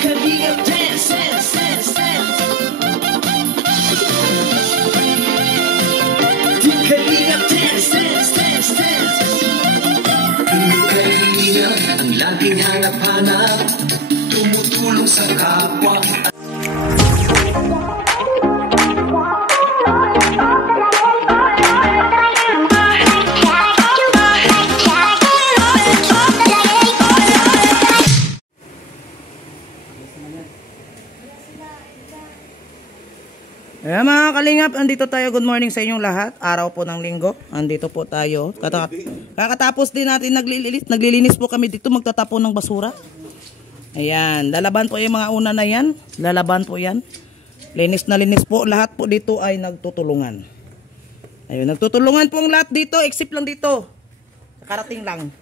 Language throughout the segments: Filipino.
Kalinga dance, dance, dance, dance. Team Kalinga dance, dance, dance, dance. Team Kalinga ang laging hanap-hanap, tumutulong sa kapwa. Ayan mga kalingap, andito tayo. Good morning sa inyong lahat. Araw po ng linggo. Andito po tayo. Kakatapos din natin naglilinis po kami dito. Magtatapon ng basura. Ayan, lalaban po yung mga una na yan. Lalaban po yan. Linis na linis po. Lahat po dito ay nagtutulungan. Ayun, nagtutulungan po ang lahat dito. Except lang dito. Nakarating lang.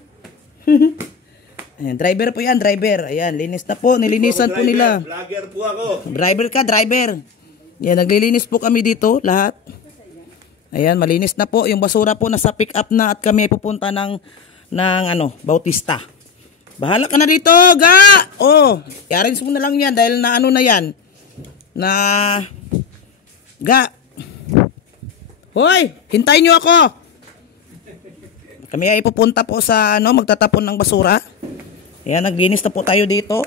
Ayan, driver po yan, driver. Ayan, linis na po. Nilinisan po nila. Vlogger po ako. Driver ka, driver. Yan, naglilinis po kami dito, lahat. Ayan, malinis na po. Yung basura po nasa pick up na at kami ay pupunta ng Bautista. Bahala ka na dito, ga! Oh, i-arrange mo na lang yan dahil na ano na yan. Na, ga. Hoy, hintayin nyo ako. Kami ay pupunta po sa, magtatapon ng basura. Ayan, naglinis na po tayo dito.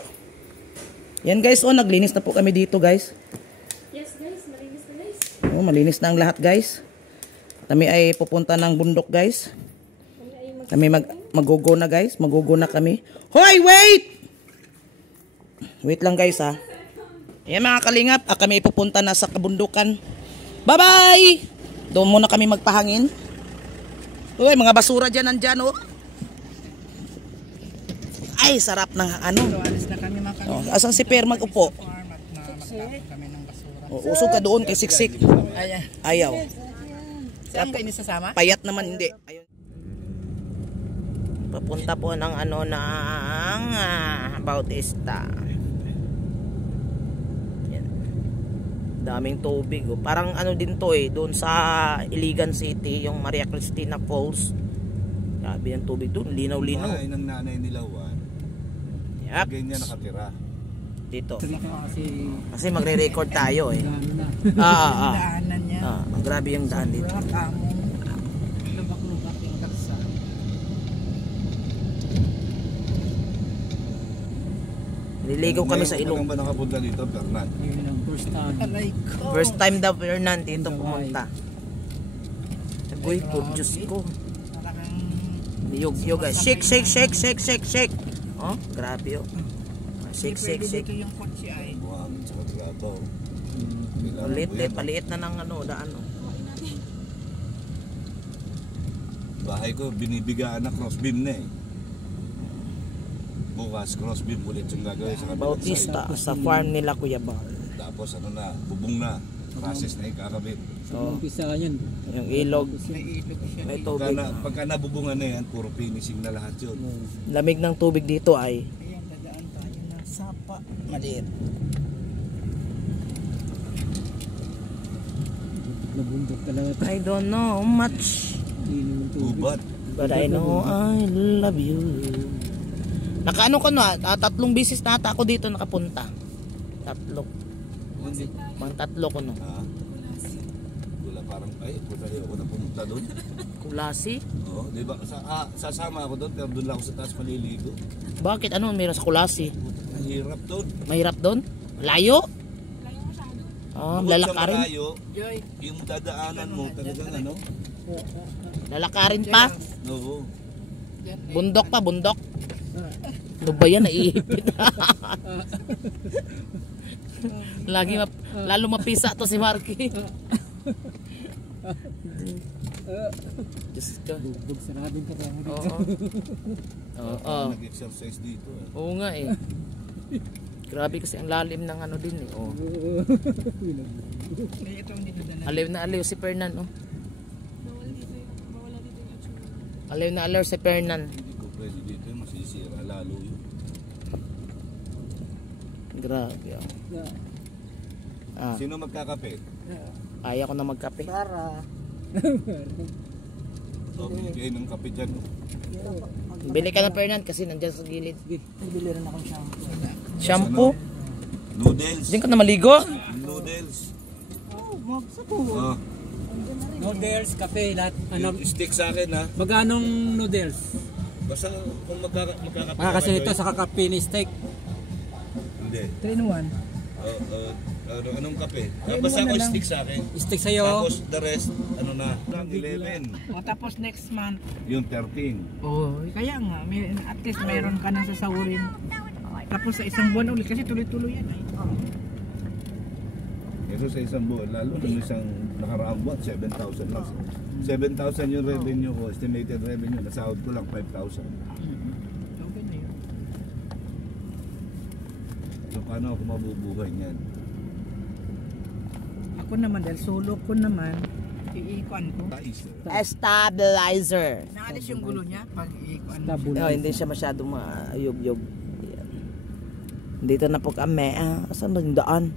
Yan guys, naglinis na po kami dito guys. Oh, malinis na ang lahat guys. Kami ay pupunta ng bundok guys. Kami magugo na guys. Magugo na kami. Hoy, wait! Wait lang guys ha. Ayan mga kalingap. Kami ay pupunta na sa kabundukan. Bye-bye! Doon muna kami magpahangin. Uy, mga basura dyan nandyan oh. Ay, sarap ng Alis na kami mga kalingap. Oh, asan si Per mag-upo? Usog ka doon kay Siksik. Ayaw. Saan kayo nisasama? Payat naman hindi. Ayun. Papunta po ng Bautista. Yan. Daming tubig. Oh. Parang din to doon sa Iligan City, yung Maria Cristina Falls. Grabe yung tubig doon. Linaw-linaw. Bahay ng nanay nila Juan. Yep. Ganyan nakatira. Dito. Kasi magre-record tayo eh. Daanan niya. Grabe yung daan dito. Lubak-lubak yung kalsa. Nililigaw kami sa ilog. Ngayon ba nakapunta dito, Fernan? First time daw Fernan dito pumunta. Agoy po, Diyos ko. Yog guys. Shake, shake, shake, shake, shake, shake. Oh, grabe oh. Shake, shake, shake. Dito yung kotse ay. Buhangin sa Katigabaw. Paliit na ng daan oh. Bahay ko, binibigaan na crossbeam na eh. Bukas, crossbeam ulit yung gagawin sa kabilang Bautista, sa farm nila Kuya Bar. Tapos bubong na. Process na ikakabit. So, Umpisa yan. yung ilog. May ilog siya. May tubig. Pagka nabubungan na yan, puro finishing na lahat yun. Lamig ng tubig dito ay Ayan, dadaan tayo na sapa. Maliit. Nabundok talaga. I don't know much, Gubat. but I know I love you. Nakaano ko na, 3 bisis na ata ako dito nakapunta. 3. Mga 3 ko no. Wala parang, punta ako na pumunta doon. Kulasi? Oo, di ba? Sasama ako doon, pero doon lang ako sa taas maliligo. Bakit? Ano meron sa Kulasi? Mahirap doon. Mahirap doon? Layo? Lalakarin? Malayo, yung dadaanan mo talagang Lalakarin pa? Oo. Bundok pa, bundok. Ano ba yan? Naiipit. Lalo mapisa to si Marky. Diyos ka. Bubog sarabing ka tayo dito. Oo. Nag-exercise dito eh. Oo nga eh. Grabe kasi ang lalim ng din eh. Oh. Aliw na aliw si Fernan oh. Aliw na aliw si Fernan. Hindi ko pwede dito, masisira lalo yun. Grabe oh. Sino magkakape? Ayaw ko na magkape. Para. Bili ng kape dyan. Bili ka na Fernan kasi nandyan sa gilid. Bibili rin akong shampoo. Shampoo? Noodles. Diyan ka na maligo? Noodles. Oh, magsa po. Oh, Noodles, kape, lahat. Ano, stick sa akin ha. magkanong noodles? Basta kung magkakape. Kasi ito sa kakape ni steak. Hindi. 3 in 1. Anong kape? Ayun, Basta wala ako lang. stick sa akin. Steak sa'yo. Tapos the rest, ano na? 11. Tapos next month. Yung 13. Oh, kaya nga, at least mayroon ka nang sasahurin. Tapos sa isang buwan ulit kasi tuloy-tuloy yan. Kasi sa isang buwan, lalo nung isang nakaraang buwan, 7,000 lang. 7,000 yung revenue ko, estimated revenue, nasahod ko lang 5,000. Okay na yun. So paano ako mabubuhay niyan? Ako naman, dahil solo ko naman, iikuan ko. Stabilizer. Naalis yung gulo niya pag iikuan. Oh, hindi siya masyadong maayog-yog. Ayan. Dito na po kami. Saan ba yung daan?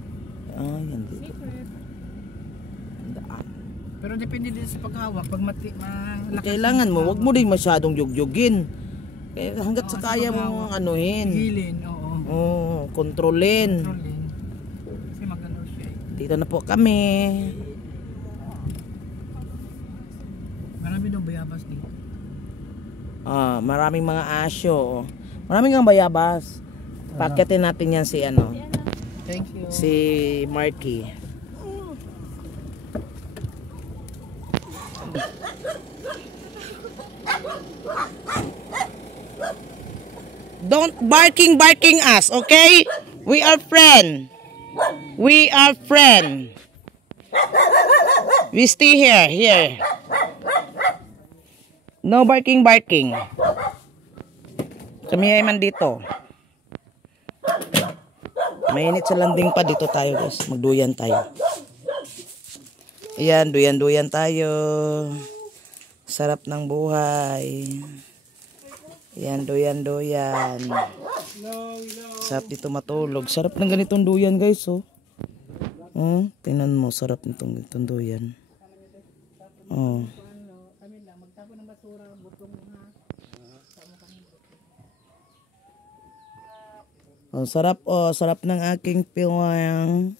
Yan dito. Daan. Pero depende din sa paghawak. Pag malakas. Kailangan mo, wag mo din masyadong yog-yogin. Kaya hanggat sa kaya mo anuhin. Higilin, oo. Oo, kontrolin. Controlling. Kasi magano siya eh. Dito na po kami. Marami daw bayabas dito. Maraming mga asyo. Maraming ang bayabas. Paketin natin yan si Thank you. si Marky. Don't barking us, okay? We are friend. We are friend. We stay here. No barking. Kami ay man dito. Mainit sa landing pa, dito tayo guys. Magduyan tayo. Ayan, duyan tayo. Sarap ng buhay. Ayan, duyan. Sarap dito matulog. Sarap ng ganitong duyan guys, oh. Tingnan mo, sarap nitong ganitong duyan. Oh. Sarap ng aking piling.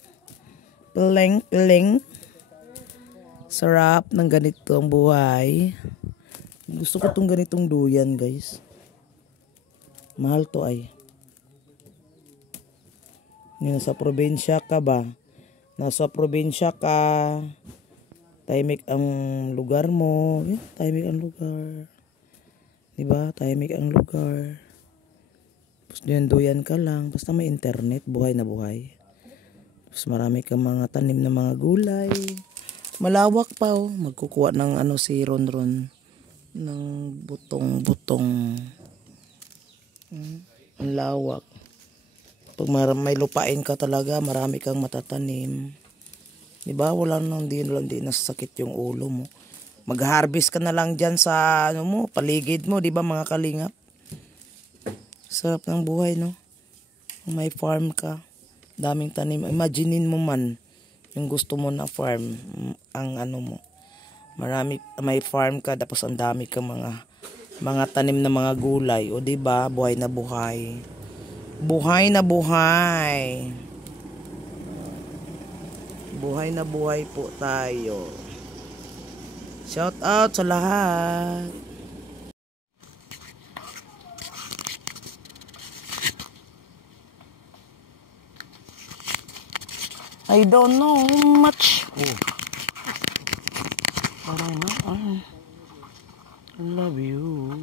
Sarap ng ganitong buhay. Gusto ko tong ganitong duyan, guys. Mahal to ay. Nasa probinsya ka ba? Nasa probinsya ka. Tahimik ang lugar mo. Tahimik ang lugar. Diba? Tahimik ang lugar. Duyan ka lang, basta may internet, buhay na buhay. Tapos marami kang mga tanim na mga gulay. Malawak pa, oh. Magkukuha ng si Ron ng butong. Ang lawak. Pag may lupain ka talaga, marami kang matatanim. Diba? Di nasasakit yung ulo mo. Mag-harvest ka na lang dyan sa paligid mo, diba mga kalingap? Sarap ng buhay, no? May farm ka, daming tanim. Imaginein mo man yung gusto mo na farm, ang mo. May farm ka, tapos ang dami kang mga tanim na mga gulay. O diba, buhay na buhay. Buhay na buhay. Buhay na buhay po tayo. Shout out sa lahat. I don't know much. Parang I love you.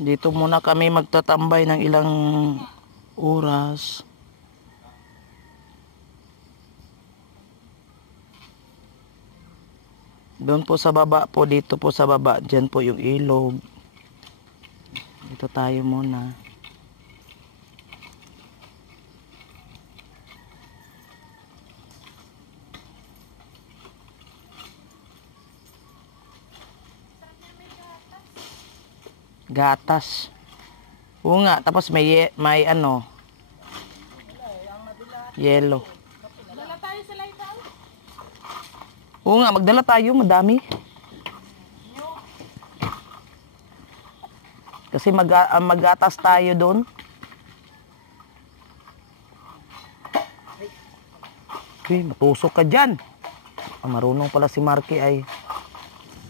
Dito muna kami magtatambay ng ilang oras. Doon po sa baba po, dito po sa baba, dyan po yung ilog. Dito tayo muna. Gatas. Oo nga, tapos may ano, yellow. Dala tayo sa lighthouse. Oo nga, magdala tayo, madami. Kasi magatas tayo doon. Okay, matusok ka dyan. Marunong pala si Marky ay.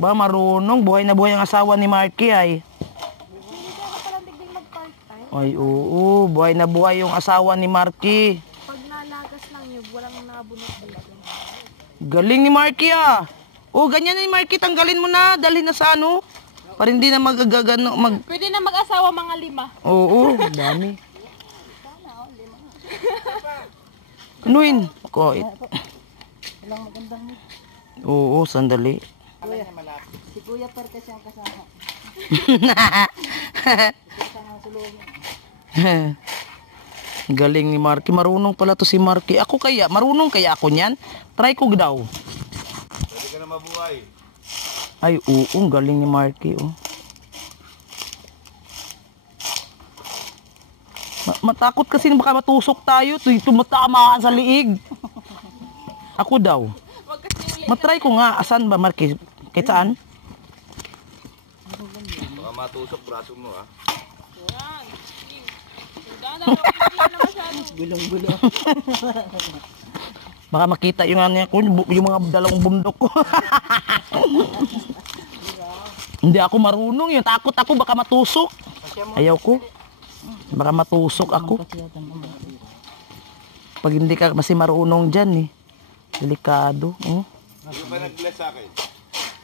Ba, marunong. Buhay na buhay ang asawa ni Marky ay. Hindi ka palang digdig mag-part-time. Ay, oo. Buhay na buhay yung asawa ni Marky. Pag nalagas lang yun, walang nabunot dito. Galing ni Marky ah. Oh, ganyan ni Marky. Tanggalin mo na. Dalhin na sa ano. Para hindi na magagano. Pwede na mag-asawa mga 5. Oo, dami. Anuin? Koit. Oo, sandali. Si Kuya Pertes yung kasama. Galing ni Marky. Marunong pala to si Marky. Ako kaya, marunong kaya ako niyan? Try ko daw. Pwede ka na mabuhay. Ay, oo, galing ni Marky. Oh. Matakot kasi baka matusok tayo. Tumatamaan sa liig. Ako daw. Matry ko nga. Asan ba, Marky? Kahit saan? Baka matusok braso mo ah. Gulong-gulong. Baka makita yung ano ko, yung mga dalawang bundok ko. Hindi ako marunong yun. Takot ako baka matusok. Ayaw ko. Baka matusok ako. Pag hindi ka kasi marunong dyan eh. Delikado. Oh. Hindi ba nag-bless sa akin?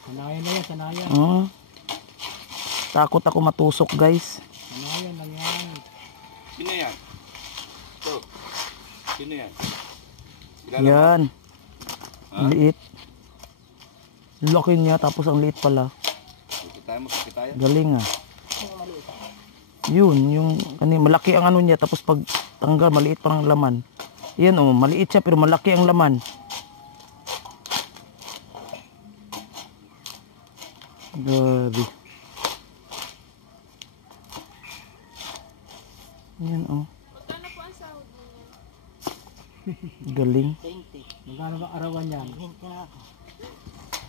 Sanayan na yan, sanayan. Takot ako matusok guys. Sanayan lang yan. Sino yan? Ito. Sino yan? Yan. Liit. Laki niya tapos ang liit pala. Makikita tayo. Galing ah. Yun, yung malaki ang ano niya tapos pag tanggal maliit pa ang laman. Yan oh, maliit siya pero malaki ang laman. Grabe. Yan oh. Magkano po ang sahod niya? Galing. Magkano ba arawan yan?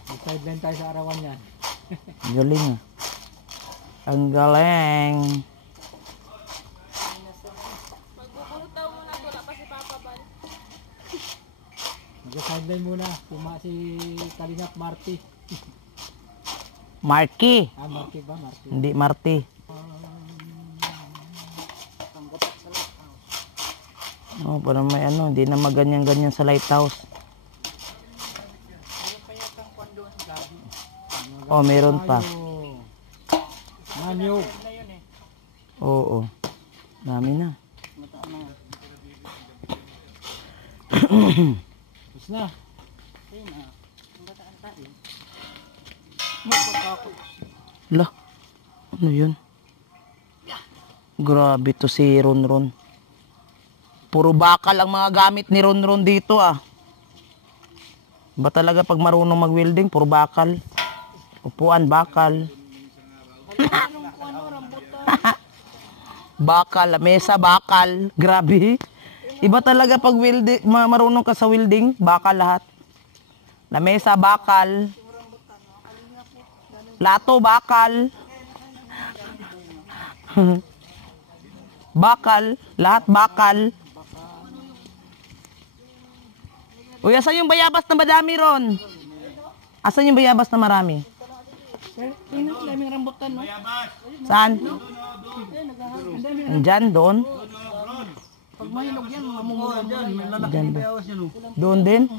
Mag-sideline tayo sa arawan yan. Galing ah. Ang galing. Magbubulot daw muna, wala pa si Papa Bal. Mag-sideline muna. Puma si Kalingap Marty. Marky. Marty ba? Marty. Hindi Marty. Oh, parang may ano, hindi na maganyan-ganyan sa lighthouse. Oh, meron pa. Manyo. Oo. Dami na. Tapos na. Lah. Ano yun? Grabe to si Ronron. Puro bakal ang mga gamit ni Ronron dito ah. Ba talaga pag marunong mag-welding, puro bakal. Upuan, bakal. Bakal, mesa, bakal. Grabe. Iba talaga pag welding, marunong ka sa welding, bakal lahat. Lamesa, bakal. Lato, bakal. Bakal, lahat bakal. Uy, asan yung bayabas na madami ron? Asan yung bayabas na marami? Saan? Andyan, doon? Pag mahinog yan, mamumulan dyan. May lalaki Dyan ng ba? bayawas yan. Doon din?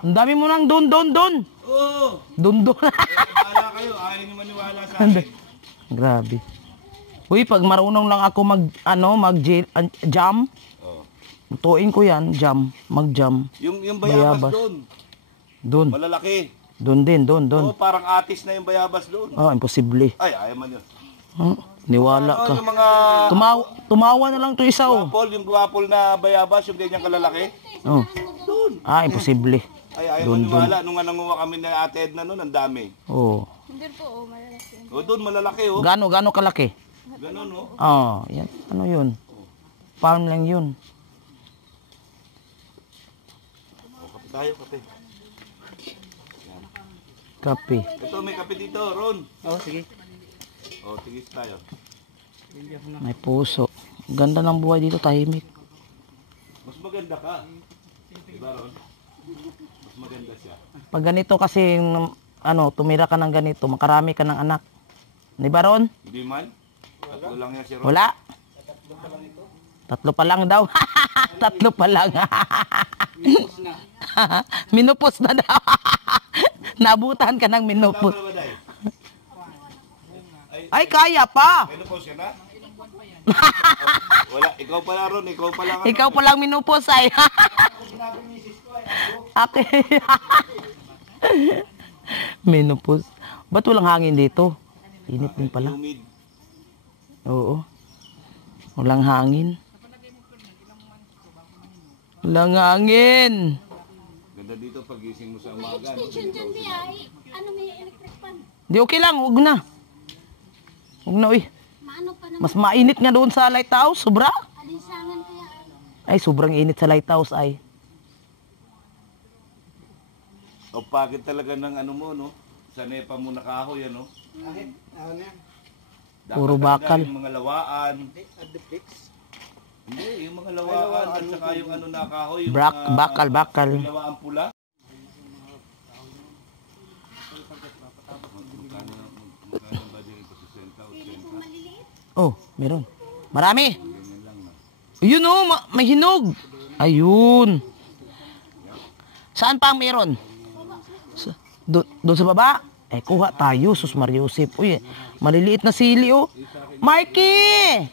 Ang dami mo nang doon. Oo. Doon. Bahala kayo. Ayaw niyo maniwala sa akin. Grabe. Uy, pag marunong lang ako mag-jam, tutuin ko yan, mag-jam. Yung bayabas doon. Doon. Malalaki. Doon din. Oo, parang atis na yung bayabas doon. Oh, imposible. Ay, ayaw man yun. Niwala ka. Yung mga Tumawa na lang to isa oh. guwapol, yung guwapol na bayabas, yung ganyan kalalaki. Oh. Imposible. Ay, ayaw maniwala. Nung nanguha kami na Ate Edna noon, ang dami. Oo. Hindi po, oh, malalaki. O, doon, malalaki, oh. Gano kalaki? Ganun, oh. Oo, yan. Ano yun? Farm lang yun. O, kape tayo, kape. Kape. Ito, may kape dito, Ron. Oh, sige. O, tigis tayo. May puso. Ganda ng buhay dito, tahimik. Mas maganda ka. Diba, Ron? Mas maganda siya. Pag ganito kasi, tumira ka ng ganito, makarami ka ng anak. Di ba Ron? Hindi man? Tatlo lang yan si Ron. Wala. Tatlo pa lang daw. Tatlo pa lang. Minupos na. Minupos na daw. Nabutan ka ng minupos. Tama ba, Day? Ay, kaya pa. Ano po siya na? Wala, ikaw pala, Ron. Ikaw pala. Ikaw pa lang minupos ay. Okay. Minupos. Ba't walang hangin dito? Init din pala. Humid. Oo. Walang hangin. Walang hangin. Ganda dito pagising mo sa umaga. Extension dyan, Biyay. Ano, may electric fan? Di okay lang, huwag na. Huwag na, uy. Maano pa naman? Mas mainit nga doon sa lighthouse, sobra. Alinsangan kaya. Ay, sobrang init sa lighthouse ay. O pagit talaga ng ano mo, no? Sa nepa mo nakahoy, ano? Dapat Puro bakal. Yung mga lawaan. Hindi, yung mga lawaan at saka yung ano nakahoy. Yung Bakal. Yung lawaan pula. Magkano ba din ito? 60 o 80? Oh, meron. Marami. Ayun oh, may hinog. Ayun. Saan pa ang meron? Doon sa baba? Eh, kuha tayo, Sus Mariusip. Uy, maliliit na sili oh. Marky!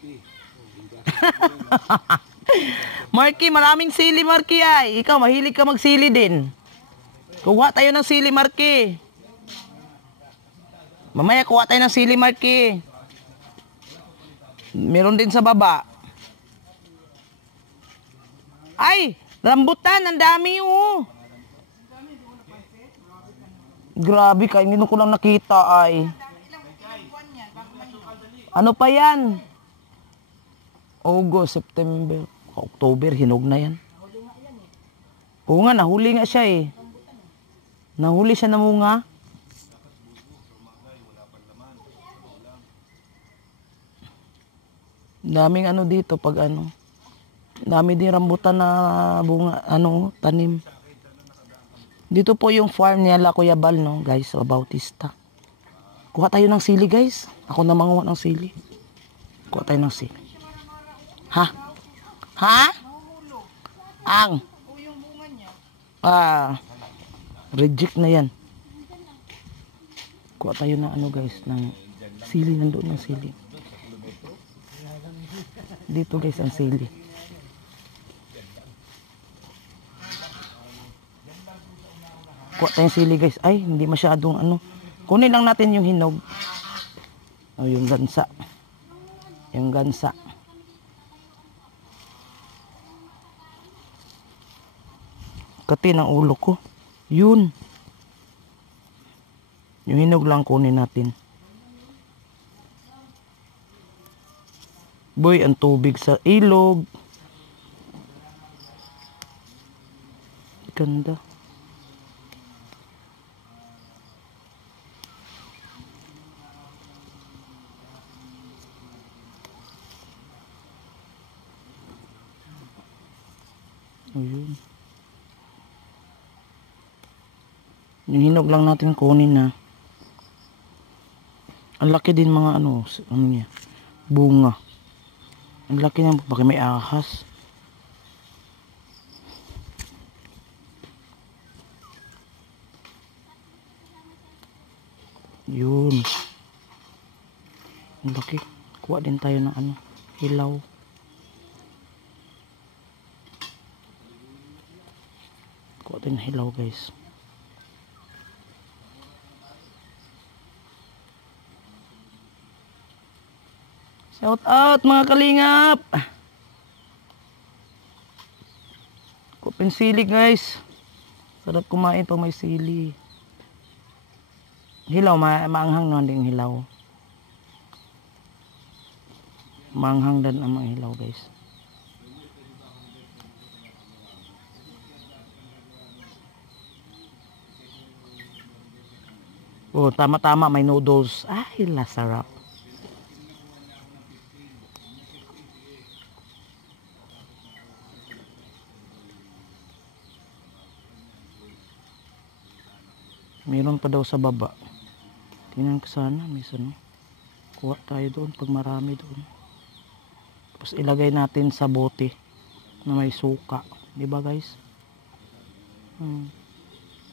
Marky, maraming sili Marky ay. Ikaw, mahilig ka magsili din. Kuha tayo ng sili Marky. Mamaya kuha tayo ng sili Marky. Meron din sa baba. Ay, rambutan, ang dami oh. Grabe, kainin ko lang nakita ay. Ano pa yan? August, September, October, hinog na yan. Oo nga, nahuli nga siya eh. Nahuli siya na munga. Daming ano dito pag ano. Dami din rambutan na bunga, tanim. Dito po yung farm niya Kuya Bal, no, guys, sa Bautista. Kuha tayo ng sili, guys. Ako na manguha ng sili. Kuha tayo ng sili. Ha? Ha? Ang? Reject na yan. Kuha tayo ng guys, ng sili. Nandoon ng sili. Dito, guys, ang sili. Kuha tayong sili guys. Ay, hindi masyadong Kunin lang natin yung hinog. O, yung gansa. Yung gansa. Kati ng ulo ko. Yun. Yung hinog lang kunin natin. Boy, ang tubig sa ilog. Ganda. Ayun. Yung hinog lang natin kunin na. Ang laki din mga niya, bunga. Ang laki niya, baka may ahas. Yun. Ang laki. Kuha din tayo ng hilaw. Kuha tayo ng hilaw guys. Shout out mga kalingap. Kuha pensili guys. Sarap kumain pag may sili. Hilaw, maanghang naman din hilaw. Maanghang din ang mga hilaw, guys. Oh, tama-tama, may noodles. Ay, sarap. Meron pa daw sa baba. Tingnan ko sana, minsan kuha tayo doon pag marami doon. Tapos ilagay natin sa bote na may suka, di ba guys?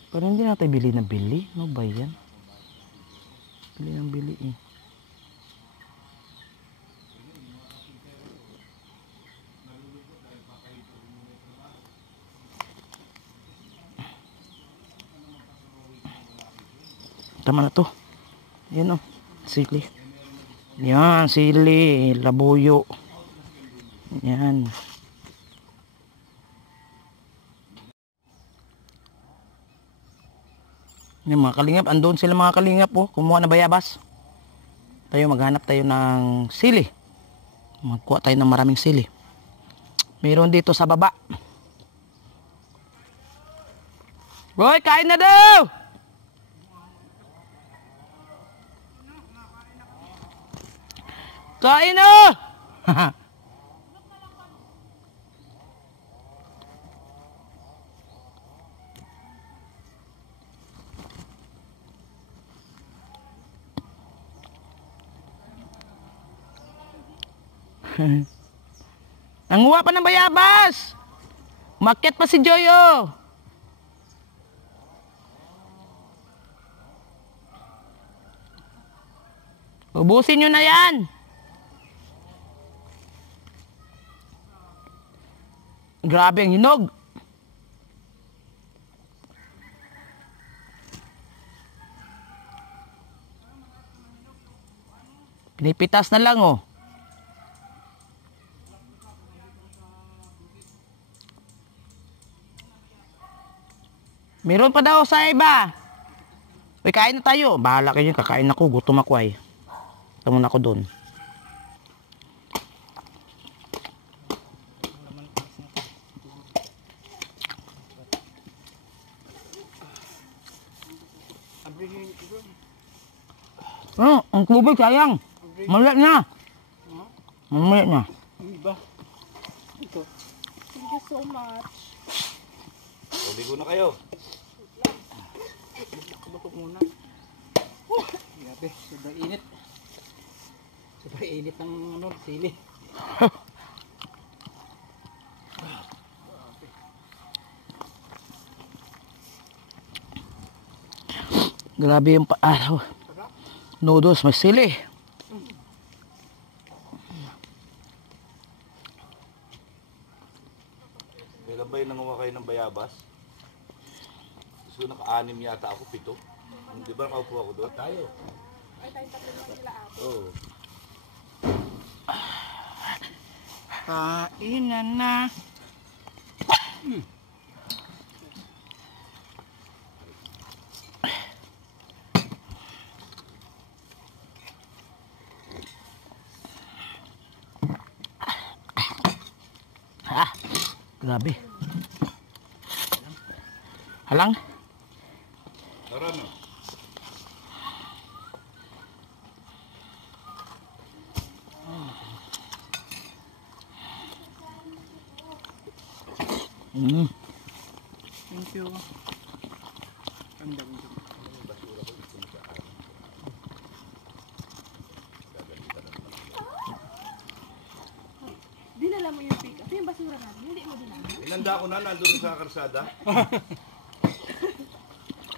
Pero hindi natin bili na bili, no ba yan? Bili ng bili eh. Tama na to. Yan o. Sili. Yan. Sili. Labuyo. Yan. Yan mga kalingap. Andun sila mga kalingap po. Kumuha na bayabas. Tayo maghanap tayo ng sili. Magkuha tayo ng maraming sili. Meron dito sa baba. Boy, kain na daw! Kain na! Nanguha pa ng bayabas! Umakyat pa si Joyo! Ubusin nyo na yan! Grabe ang hinog. Pinipitas na lang oh. Meron pa daw sa iba. Uy, kain na tayo. Bahala kayo, kakain ako. Gutom ako ay. Tama na ako doon. Oh, ang tubig sayang. Malit na. Malit na. Thank you so much. Ligo na kayo. Bakok muna. Grabe, sobrang init. Sobrang init ng sili. Grabe yung noodles, may sili. Kailan ba yung nanguha kayo ng bayabas? Gusto naka-anim yata ako, 7. Di ba nakaupo ako doon? Tayo. Ay, tayo tatlo naman sila ate. Oo. Kainan na. Grabe. Halang? Tara na. Thank you. Ang dami. Dinala mo yung pick up. Yung basura natin, hindi mo dinala. Inanda ko na, nandun sa karsada.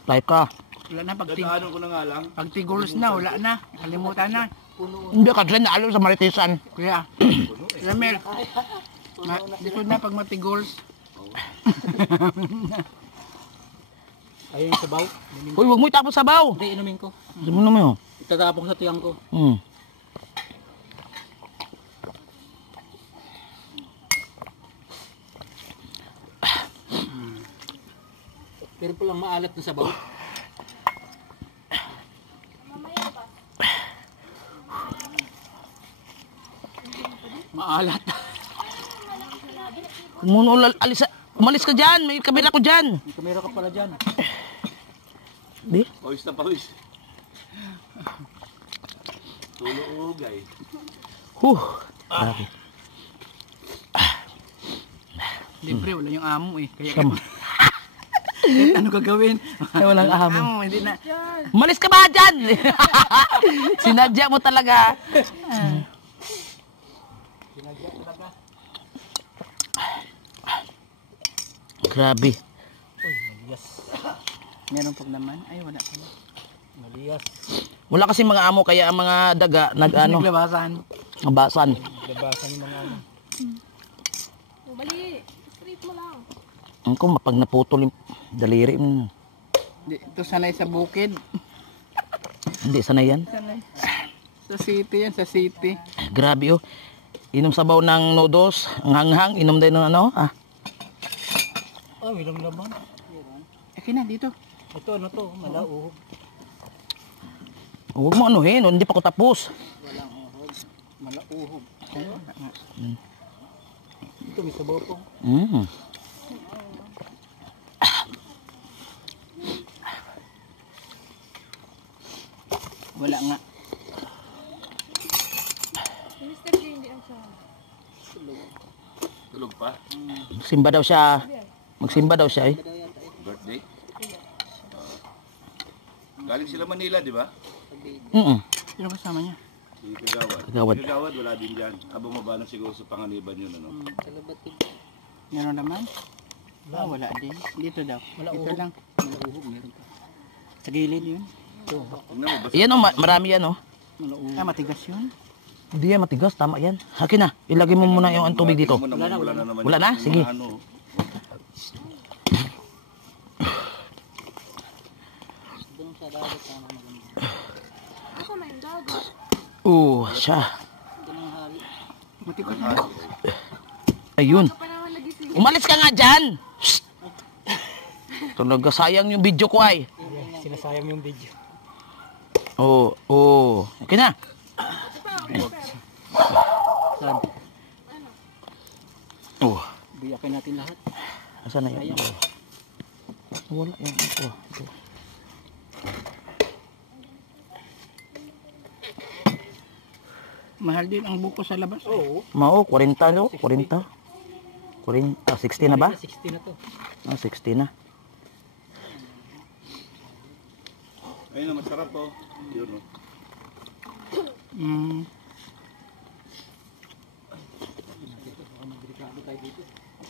Tayo ka. Wala na Dadaanan ko na nga lang. pag tigulos na, wala na. Kalimutan na. Hindi ka dyan naalo sa Maritisan. Kuya, Ramel. Dito na pag matiguls. Ayun yung sabaw. Uy, huwag mo itapos sabaw. Hindi, inumin ko. Hindi mo naman yun. Itatapon ko sa tiyang ko. Pero palang maalat na sabaw. Maalat. Umalis ka dyan, may kamera ko dyan. May kamera ka pala dyan. Di? Pawis na pawis. Tulog-ugay. Grabe. Libre, wala yung amo eh. Kaya Come. ano gagawin? Ay, walang amo. Hindi na. Umalis ka ba dyan? Sinadya mo talaga. Grabe. Meron pag naman. Ay, wala pala. Malias. Wala kasi mga amo kaya ang mga daga Naglabasan. nabasan. Labasan yung mga ano. Mali. Straight mo lang. Ang ko mapag naputol yung daliri mo. Ito sanay sa bukid. Hindi sanay yan. Sanay. Sa city yan, sa city. Grabe oh. Inom sabaw ng noodles, ang hanghang, inom din ng ano. Oh, ilang laman. Okay na, dito. Ito ano to, malauhog. Huwag mo anuhin, hindi pa ko tapos. Malauhog. Ito may sabaw po. Wala nga. Si Mr. J, hindi ang siya. Tulog pa? Magsimba daw siya. Magsimba daw siya eh. Birthday? Galing sila Manila, di ba? Sino kasama niya? Si Kagawad. Kagawad. Si Kagawad, wala din dyan. Abang mabanang siguro sa panganiban yun, ano? Meron naman? Wala din. Dito daw. Dito lang. Malauhog meron pa. Sa gilid yun. Tignan mo, basta Yan oh, marami yan oh. Matigas yun. Hindi yan matigas, tama yan. Akin na, ilagay mo muna yung tubig dito. wala na naman. Wala na? yung Sige. mga ano. Ako na yung dagat. Siya. Matigas Ah, yun. Ayun. Pa naman nagising. Umalis ka nga dyan. Shh! Talaga sayang yung video ko ay. Sinasayang yung video. Okay na. Saan? Biyakin natin lahat. Asan na yan? Wala yan. Ito. Mahal din ang buko sa labas. Oo. Mao, 40 no? 40. 60 na ba? 60 na to. 60 na. Ayun na, masarap po. Yun, oh.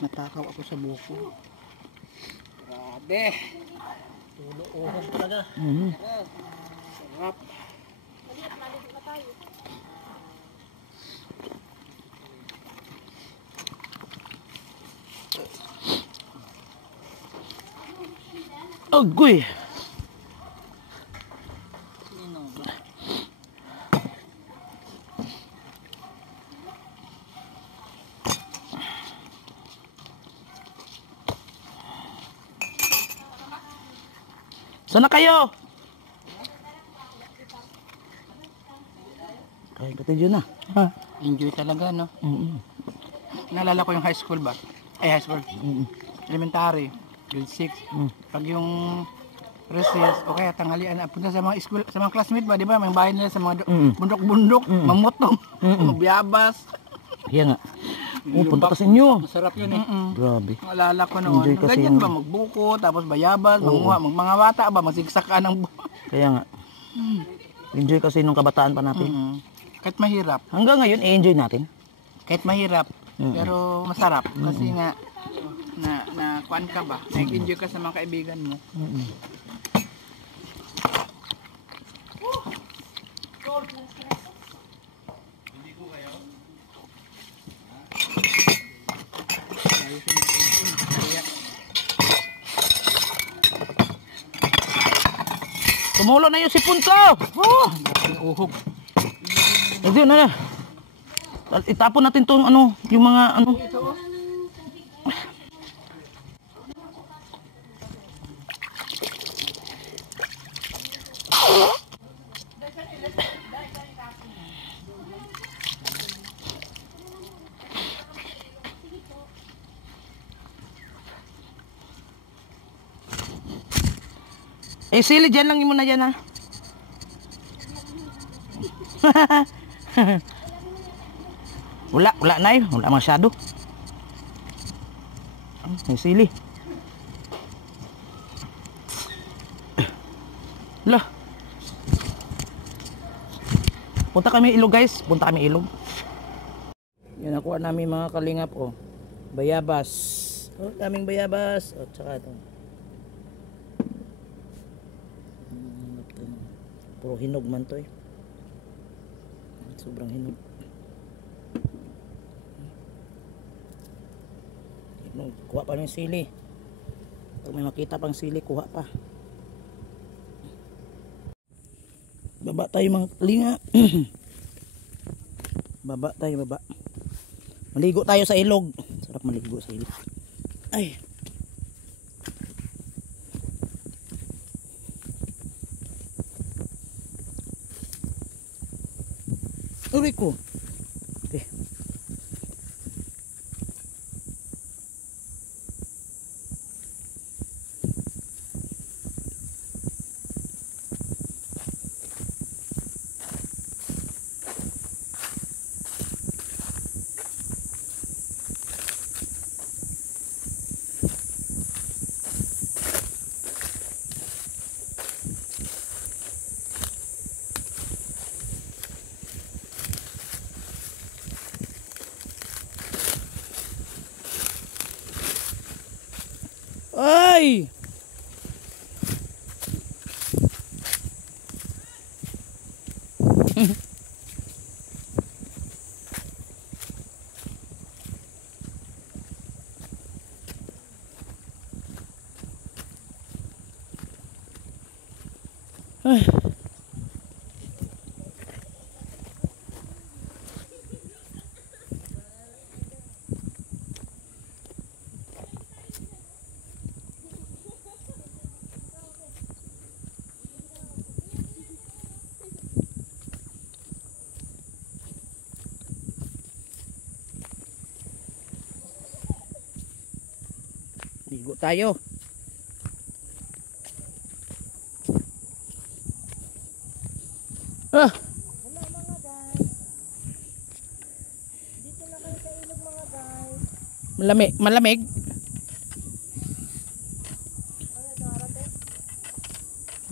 Natakaw ako sa buko. Grabe. Tulo-uhog talaga. Sarap. Agoy. Sana kayo? Ay, pati dyan na. Enjoy talaga, no? Naalala ko yung high school ba? High school. Elementary. Grade 6. Pag yung recess, o kaya tanghalian, punta sa mga school, sa mga classmate ba, di ba? May bahay nila sa mga bundok-bundok, mamutong, magbiyabas. Yan nga. Punta ka sa inyo. Masarap yun eh. Grabe. Naalala ko noon. Enjoy kasi Ganyan yun. ba, magbuko, tapos bayabas, manguha, mga bata ba, masigsak ka ng Kaya nga. Enjoy kasi nung kabataan pa natin. kahit mahirap. Hanggang ngayon, i-enjoy natin. Kahit mahirap, pero masarap. Kasi nga, na kuan ka ba? Nag-enjoy ka sa mga kaibigan mo. Tumulo na yung sipon ko! Uhog. Ayun na. Itapon natin tong ano, yung mga ano. Eh, sili, dyan lang muna dyan, ha. Wala na yun. Wala masyado. May sili. Lah. Punta kami ilog, guys. Punta kami ilog. Yan, nakuha namin mga kalingap, oh. Bayabas. Oh, daming bayabas. Oh, tsaka ito. Puro hinog man to, eh. Sobrang hinog. Kuha pa ng sili. Pag may makita pang sili, kuha pa. Baba tayo mga kalinga. Baba tayo, baba. Maligo tayo sa ilog. Sarap maligo sa ilog. Ay. Uwi ko. Okay. Ay! Ay. Ligo tayo. Ah. Malamig, malamig.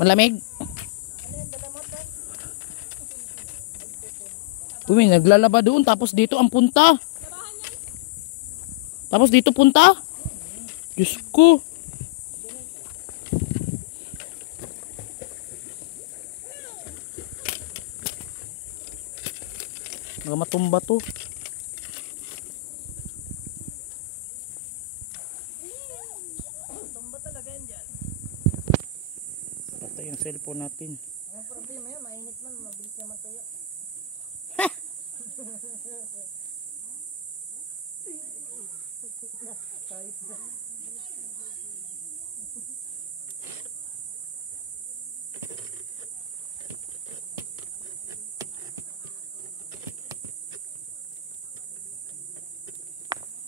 Malamig. Uy, naglalaba doon tapos dito ang punta. Tapos dito punta. Diyos ko. Baka matumba to. Tumba talaga yan dyan. Patay yung cellphone natin. Ang problema yun, mainit man, mabilis naman tayo.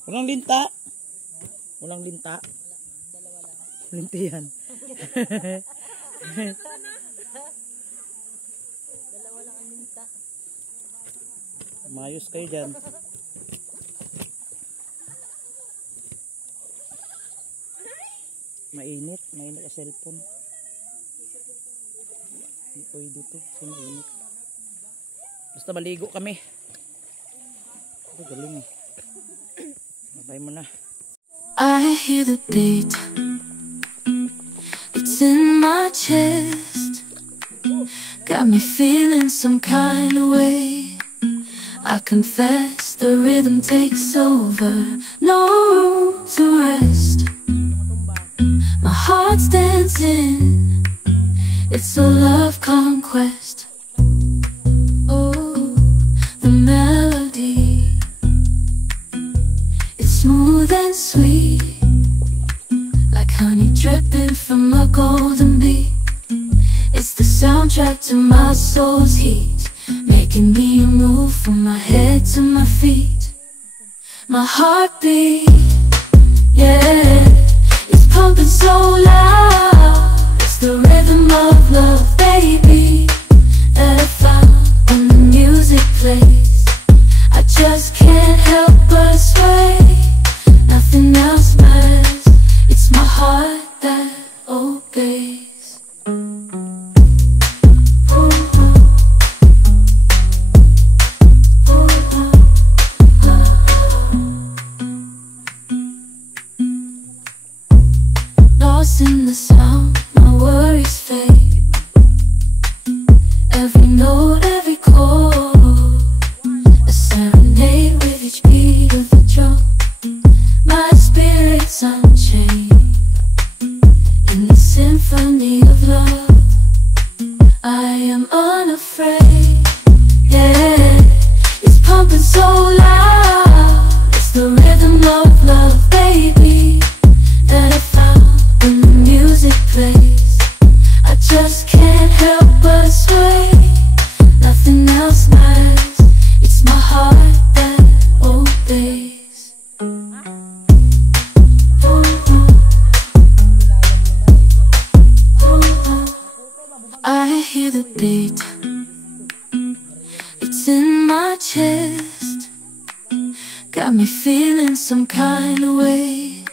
Walang linta. Walang linta. Dalawa lang. Linti yan. Dalawa lang ang linta. Mayos kayo dyan. Mainit. Mainit ang cellphone. Hindi pwede ito. Mainit. Basta maligo kami. Ito galing eh. Babay mo na. I hear the beat. It's in my chest. Got me feeling some kind of way. I confess the rhythm takes over. No room to rest. My heart's dancing. It's a love conquest. Oh, the melody. Smooth and sweet, like honey dripping from a golden bee. It's the soundtrack to my soul's heat, making me move from my head to my feet. My heartbeat, yeah, it's pumping so loud. It's the rhythm bass. Lost in the sound, my worries fade. Every note, every chord, a serenade with each beat of the drum. My spirit's unchained in the symphony of love. I am unafraid, yeah. It's pumping so loud. It's the rhythm of love, baby, that I found when the music plays. I just can't help but sway. Nothing else matters. It's my heart that obeys. I hear the beat. It's in my chest. Got me feeling some kind of way.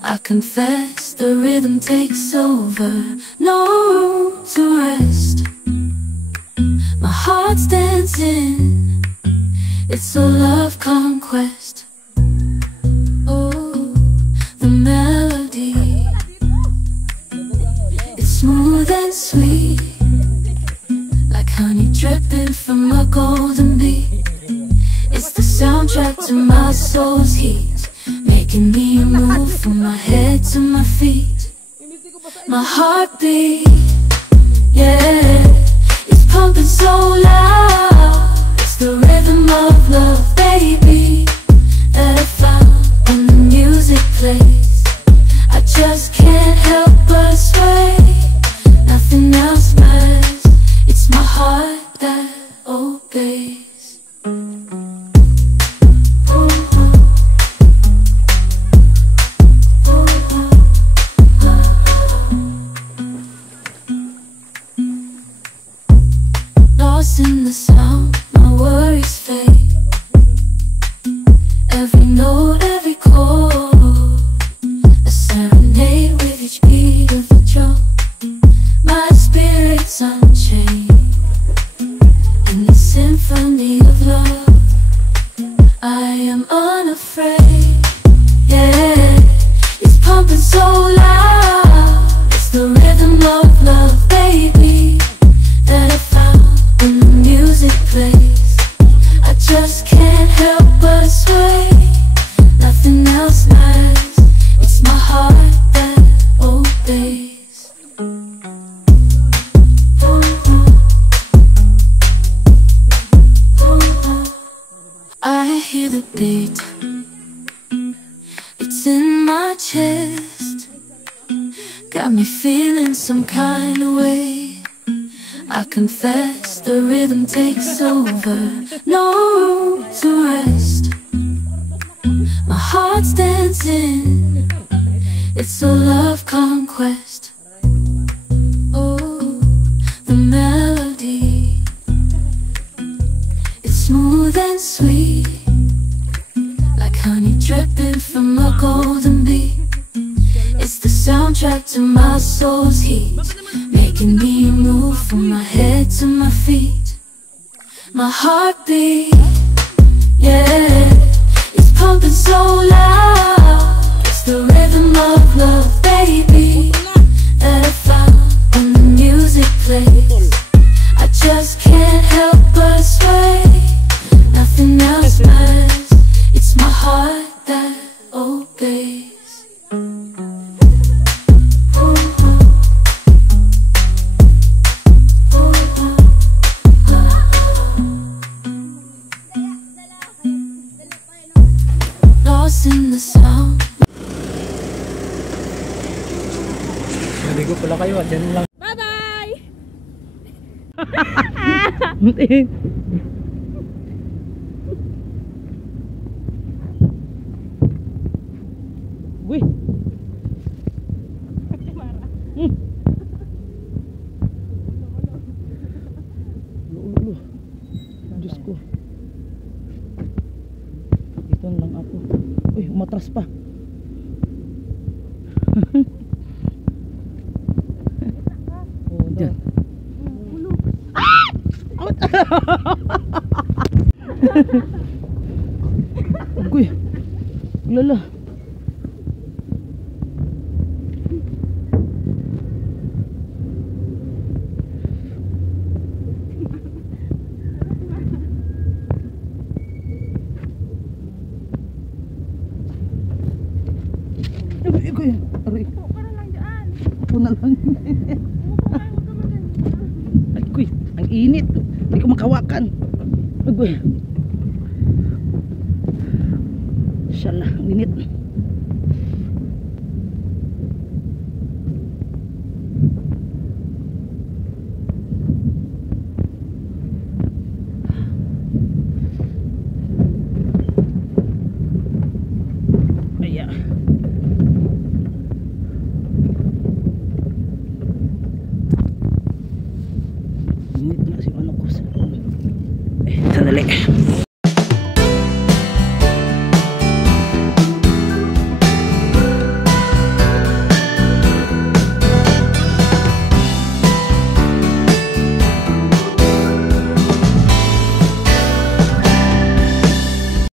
I confess the rhythm takes over. No room to rest. My heart's dancing. It's a love conquest. Oh, the melody. It's smooth and sweet, like honey dripping from a golden bee. It's the soundtrack to my soul's heat, making me move from my head to my feet. My heartbeat, yeah, it's pumping so loud. It's the rhythm of love, baby, that I found when the music plays. I just can't help but sway. Nothing else matters. It's my heart that obeys. Lost in the sound, my worries fade. Every note, every chord, a serenade with each beat of the drum. My spirit's unchained in the symphony of love. I am unafraid, yeah. It's pumping so loud. It's the rhythm of love, baby, that I found when the music plays. I just can't help but sway. Nothing else matters. It's my heart that obeys. I hear the beat. It's in my chest. Got me feeling some kind of way. I confess the rhythm takes over. No room to rest. My heart's dancing. It's a love conquest. Oh, the melody. It's smooth and sweet, like honey dripping from a golden bee. It's the soundtrack to my soul's heat, making me move from my head to my feet. My heartbeat, yeah, it's pumping so loud. It's the rhythm of love, baby, that I found when the music plays. I just can't help but sway. Nothing else matters. It's my heart that obeys. Lost in the sound. Naligo pala kayo, dyan lang. Bye-bye! Uy. Ulo. Diyos ko. Dito lang ako. Uy, umatras pa. Diyan. Uy. Lala. Uy, aray. Upo ka na lang dyan. Upo na lang. Upo ka, huwag ka maganda. Ay, kuy, ang init. Hindi ko makawakan. Uy, siya lang, ang init.